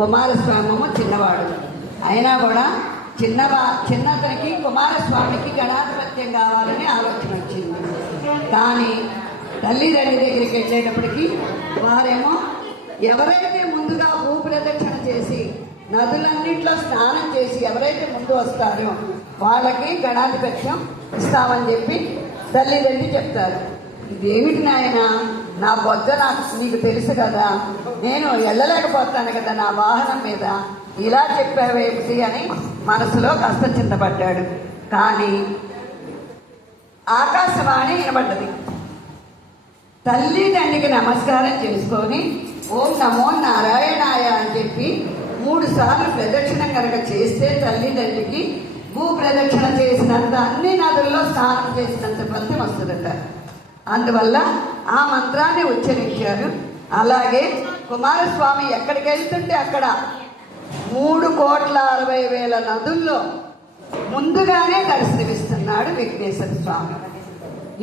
కుమారస్వామము చిన్నవాడు. అయినా కూడా చిన్నవా చిన్నతనికి కుమారస్వామికి గణాధిపత్యం కావాలని ఆలోచన వచ్చింది. కానీ తల్లిదండ్రి దగ్గరికి వెళ్ళేటప్పటికీ వారేమో ఎవరైతే ముందుగా భూ ప్రదక్షిణ చేసి నదులన్నింటిలో స్నానం చేసి ఎవరైతే ముందు వస్తారో వాళ్ళకి గణాధిపత్యం ఇస్తామని చెప్పి తల్లిదండ్రి చెప్తారు. ఇదేమిటి నాయన? నా బొగ్గ నాకు నీకు తెలుసు కదా. నేను వెళ్ళలేకపోతాను కదా నా వాహనం మీద. ఇలా చెప్పావేమిటి అని మనసులో కాస్త చింతపడ్డాడు. కానీ ఆకాశవాణి వినబడ్డది. తల్లి తండ్రికి నమస్కారం చేసుకొని ఓం నమో నారాయణాయ అని చెప్పి మూడు సార్లు ప్రదక్షిణ కనుక చేస్తే తల్లిదండ్రికి భూ ప్రదక్షిణ చేసినంత అన్ని నదుల్లో స్నానం చేసినంత ఫలితం వస్తుందట. అందువల్ల ఆ మంత్రాన్ని ఉచ్చరించారు. అలాగే కుమారస్వామి ఎక్కడికి వెళ్తుంటే అక్కడ మూడు కోట్ల అరవై వేల నదుల్లో ముందుగానే దర్శనమిస్తున్నాడు విఘ్నేశ్వర స్వామి.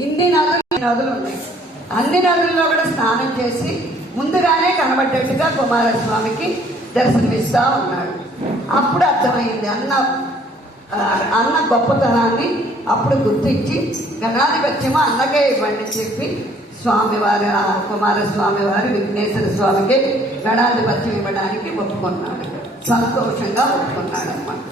ఇన్ని నదులు నదులు ఉన్నాయి. అన్ని నదుల్లో కూడా స్నానం చేసి ముందుగానే కనబడ్డట్టుగా కుమారస్వామికి దర్శనమిస్తా ఉన్నాడు. అప్పుడు అర్థమైంది అన్న అన్న గొప్పతనాన్ని అప్పుడు గుర్తించి గణాధిపత్యము? అన్నకే ఇవ్వండి చెప్పి స్వామివారి కుమారస్వామి వారి విఘ్నేశ్వర స్వామికి గణాధిపత్యం ఇవ్వడానికి ఒప్పుకున్నాడు. సంతోషంగా ఒప్పుకున్నాడు అన్నమాట